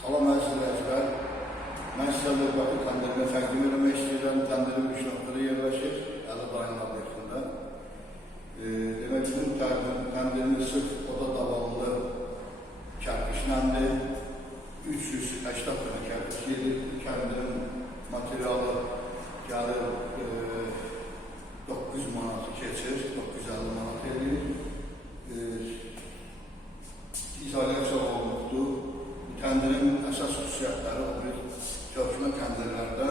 Salam əzizlər, mən sizə Bakı kəndirini təqdim etmək istəyirəm. Kəndirin 3 nöqtədə yerləşir, Əli dayının obyektində. Demək ki, bu kəndirini sırf oda davallı kərpişləndir. 380 dənə kərpiş gedir. Kəndirin materialı gəlir 900 manatı keçir, 950 manat edir. İzolyasiya olunubdur. Kəndirin əsas xüsusiyyətləri o bir köhnə kəndirlərdə